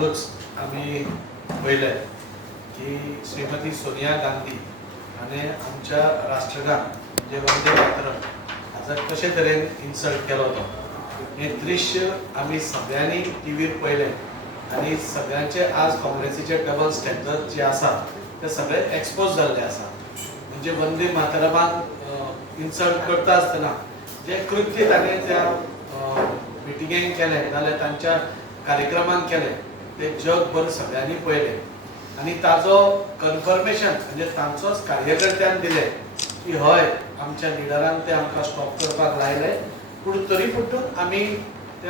हालूच आम्ही पळयलें की श्रीमती सोनिया गांधी हाणें आमच्या राष्ट्रगान म्हणजे वंदे मातरम हाचो कशे तरेन इन्सल्ट केलो तो हें दृश्य आमी सगळ्यांनी टीव्हीर पळयलें आनी सगळ्यांचे आज काँग्रेसीचे डबल स्टँडर्ड जे आसा ते सगळे एक्सपोज जाल्ले आसा. म्हणजे वंदे मातरमाक इन्सल्ट करता आसतना जे कृत्य ताणें त्या मिटिंगेक केलें नाल्यार तांच्या कार्यक्रमांक केलें ते जगभर सगळ्यांनी पळयलें आनी ताजो कन्फर्मेशन म्हणजे तांचोच कार्यकर्त्यान दिलें की हय आमच्या लिडरान ते आमकां स्टॉप करपाक लायले पूण तरी पूण आमी ते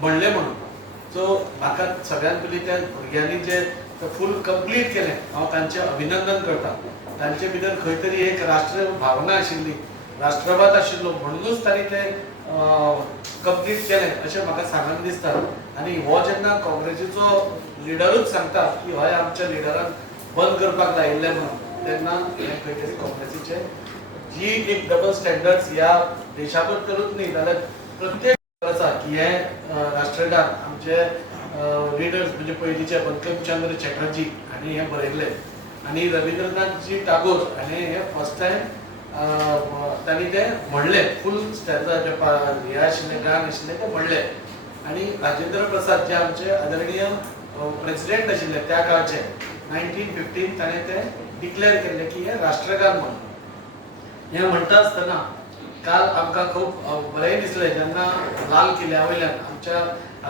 म्हणलें म्हणून. सो म्हाका सगळ्यान पयलीं त्या भुरग्यांनी जे फूल कंप्लीट केलें हांव तांचें अभिनंदन करतां. तांचे भितर खंय तरी एक राष्ट्र भावना आशिल्ली, राष्ट्रवाद आशिल्लो म्हणूनच तांणी तें कंप्लीट केलें अशें म्हाका सांगन दिसता. आनी हो जेन्ना काँग्रेसीचो लिडरूच सांगता की हय आमच्या लिडरान बंद करपाक लायिल्लें म्हणून तेन्ना हें खंय तरी काँग्रेसीचें जी एक डबल स्टँडर्ड्स ह्या देशा बद्दलूच न्ही जाल्यार प्रत्येक आसा की हे राष्ट्रगान आमचे लिडर्स म्हणजे पयलींचे बंकिमचंद्र चॅटर्जी हांणी हें बरयल्लें आनी रविंद्रनाथजी टागोर हाणें हें फर्स्ट टायम तांणी तें म्हणलें फूल स्टॅन्झाचें हें आशिल्लें गान आशिल्लें तें म्हणलें. आनी राजेंद्र प्रसाद जे आमचे आदरणीय प्रेसिडेंट आशिल्ले त्या काळचे 1915 ताणें तें डिक्लेअर केल्लें की हें राष्ट्रगान म्हणून. हें म्हणटा आसतना काल आमकां खूब बरें दिसलें जेन्ना लाल किल्ल्या वयल्यान आमच्या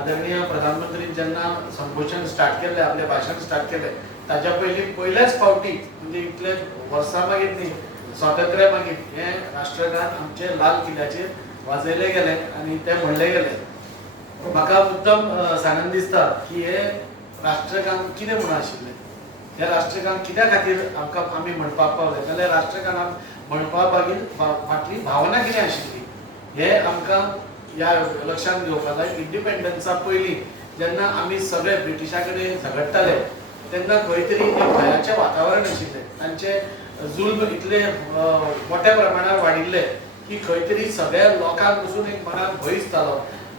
आदरणीय प्रधानमंत्रीन जेन्ना संबोधन स्टार्ट केल्लें आपलें भाशण स्टार्ट केलें ताच्या पयलीं पयल्याच फावटी म्हणजे इतले वर्सां मागीर न्ही स्वातंत्र्या मागीर हें राष्ट्रगान आमचे लाल किल्ल्याचेर वाजयलें गेलें आनी तें म्हणलें गेलें. म्हाका मुद्दम सांगन दिसता की हें राष्ट्रगान कितें म्हणून आशिल्लें, हें राष्ट्रगान कित्या खातीर आमकां आमी म्हणपाक पावले जाल्यार राष्ट्रगान म्हणपा फाटली भावना कितें आशिल्ली हें आमकां ह्या लक्षांत घेवपाक जाय. इंडिपेंडन्सा पयलीं जेन्ना आमी सगळे ब्रिटिशा कडेन झगडटाले तेन्ना खंय तरी एक भयाचें वातावरण आशिल्लें. तांचे जुल्म इतले मोठ्या प्रमाणार वाडिल्ले की खंय तरी सगळ्या लोकांक पसून एक मनाक भंय दिसतालो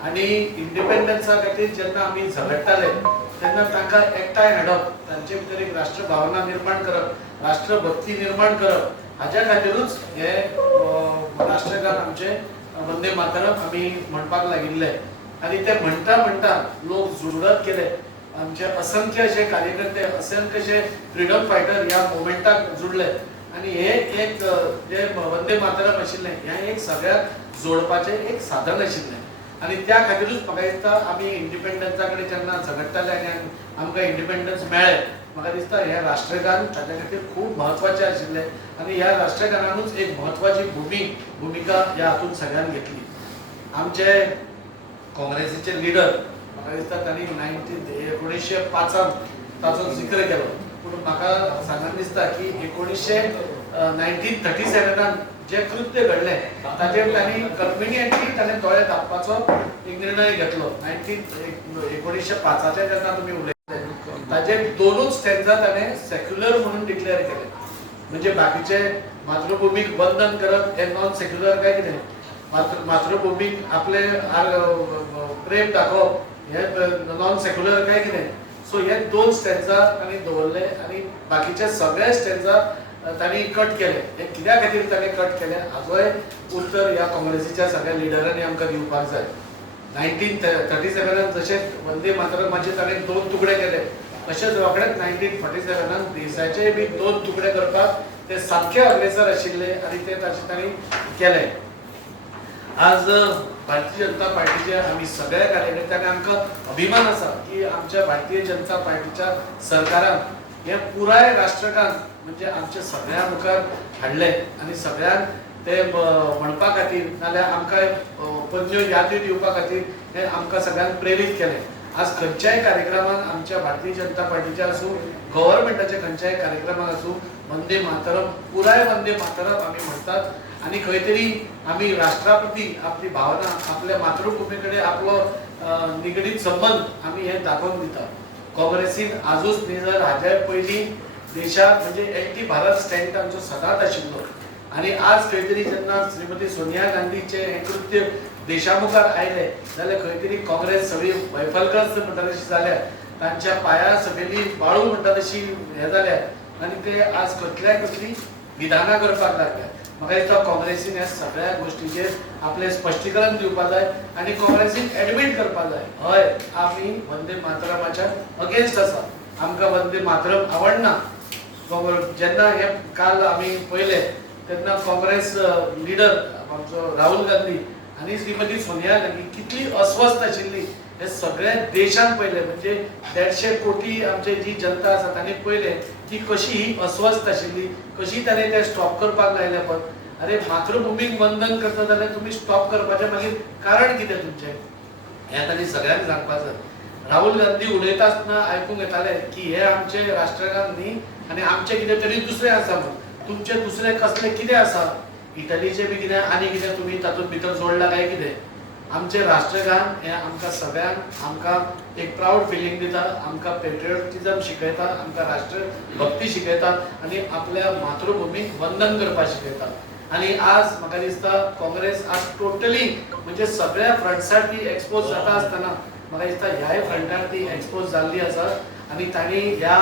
आनी इंडिपेंडन्सा खातीर जेन्ना आमी झगडटाले तेन्ना तांकां एकठांय हाडप, तांचे भितर एक राष्ट्र भावना निर्माण करप, राष्ट्रभक्ती निर्माण करप हाच्या खातीरूच हे राष्ट्रगान आमचे वंदे मातरम आमी म्हणपाक लागिल्ले. आनी ते म्हणटा म्हणटा लोक जुडत गेले. आमचे असंख्य अशे कार्यकर्ते, असंख्य अशे फ्रिडम फायटर ह्या मुवमेंटाक जुडले आनी हे एक जे वंदे मातरम आशिल्लें हें एक सगळ्याक जोडपाचें एक साधन आशिल्लें. आनी त्या खातीरूच म्हाका दिसता आमी इंडिपेंडन्सा कडेन जेन्ना झगडटाले आनी आमकां इंडिपेंडन्स मेळ्ळें म्हाका दिसता हें राष्ट्रगान ताच्या खातीर खूब म्हत्वाचें आशिल्लें आनी ह्या राष्ट्रगानानूच एक म्हत्वाची भुमिका ह्या हातूंत सगळ्यान घेतली. आमचे काँग्रेसीचे लिडर म्हाका दिसता तांणी 1905 ताचो जिक्र केलो पूण म्हाका सांगन दिसता की 1937 जे कृत्य घडलें ताचेर तांणी कन्विनियंटली ताणें दोळे धांपपाचो एक निर्णय घेतलो. 1905 जेन्ना तुमी उलयले ताचे दोनूच स्टॅन्झा ताणें सेक्युलर म्हणून डिक्लेअर केले. म्हणजे बाकीचे मातृभुमीक बंधन करप हें नॉन सेक्युलर काय कितें, मातृभुमीक आपले प्रेम दाखोवप हें नॉन सेक्युलर काय कितें. सो हे दोन स्टॅन्झा तांणी दवरले आनी बाकीचे सगळे स्टॅन्झा तांणी कट केले. हे कित्या खातीर ताणें कट केले हाजोय उत्तर ह्या काँग्रेसीच्या सगळ्या लिडरांनी आमकां दिवपाक जाय. 1937 जशे वंदे मातरमाचे ताणें 2 तुकडे केले तशेंच रोखडेच 1947 देशाचे बी 2 तुकडे करपाक ते सामके अग्रेसर आशिल्ले आनी ते ताचे तांणी केले. आज भारतीय जनता पार्टीचे आमी सगळ्या कार्यकर्त्यांक आमकां अभिमान आसा की आमच्या भारतीय जनता पार्टीच्या सरकारान हे पुराय राष्ट्रगान म्हणजे आमच्या सगळ्या मुखार हाडलें आनी सगळ्यांक ते म्हणपा खातीर नाल्यार आमकां पद्यो यादी दिवपा खातीर हे आमकां सगळ्यांक प्रेरीत केलें. आज खंयच्याय कार्यक्रमांक आमच्या भारतीय जनता पार्टीचे आसूं गव्हर्मेंटाचे खंयच्याय कार्यक्रमांक आसूं वंदे मातरम पुराय वंदे मातरम आमी म्हणटात आनी खंय तरी आमी राष्ट्रा प्रती आपली भावना आपल्या मातृभुमी कडेन आपलो निगडीत संबंद आमी हे दाखोवन दिता. काँग्रेसीन आजूच न्ही जाल्यार हाच्या पयलीं देशाक म्हणजे एंटी भारत स्टँड तांचो सदांच आशिल्लो आनी आज खंय तरी जेन्ना श्रीमती सोनिया गांधीचे हे कृत्य देशा मुखार आयले जाल्यार खंय तरी काँग्रेस सगळी वैफलकाच म्हणटा तशी जाल्या, तांच्या पांया सकयली बाळू म्हणटा तशी हे जाल्या आनी ते आज कसली विधानां करपाक लागल्या. म्हाका दिसता काँग्रेसीन ह्या सगळ्या गोष्टीचेर आपलें स्पश्टीकरण दिवपाक जाय आनी काँग्रेसीन एडमीट करपाक जाय हय आमी वंदे मातरमाच्या अगेन्स्ट आसा, आमकां वंदे मातरम आवडना. जेन्ना हे काल आमी पळयले तेन्ना काँग्रेस लिडर आमचो राहुल गांधी आनी श्रीमती सोनिया गांधी कितली अस्वस्थ आशिल्ली हे सगळे देशान पळयले. म्हणजे 150 कोटी आमची जी जनता आसा तांणी पळयले की कशी ही अस्वस्थ आशिल्ली, कशी ताणें ते स्टॉप करपाक लायले. पण अरे मातृभुमीक वंदन करता जाल्यार तुमी स्टॉप करपाचें मागीर कारण कितें तुमचें हें तांणी सगळ्यांक सांगपाक जाय. राहुल गांधी उलयता आसतना आयकूंक येताले की हे आमचे राष्ट्रगान न्ही आनी आमचे कितें तरी दुसरें आसा म्हूण. तुमचे दुसरें कसलें कितें आसा? इटलीचें बी कितें आनी कितें तुमी तातूंत भितर जोडला काय कितें? आमचे राष्ट्रगान हें आमकां सगळ्यांक आमकां एक प्राऊड फिलींग दिता, आमकां पेट्रियोटिझम शिकयता, आमकां राष्ट्रभक्ती शिकयता आनी आपल्या मातृभुमीक वंदन करपाक शिकयता. आनी आज म्हाका दिसता काँग्रेस आज टोटली म्हणजे सगळ्या फ्रंट्सार ती एक्सपोज जाता आसतना म्हाका दिसता ह्याय फ्रंटार ती एक्सपोज जाल्ली आसा आनी तांणी ह्या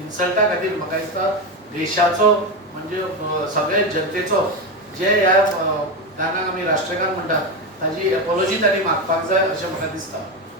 इन्सल्टा खातीर म्हाका दिसता देशाचो म्हणजे सगळे जनतेचो जे ह्या गानाक आमी राष्ट्रगान म्हणटात ताजी एपॉलॉजी तांणी मागपाक जाय अशें म्हाका दिसता.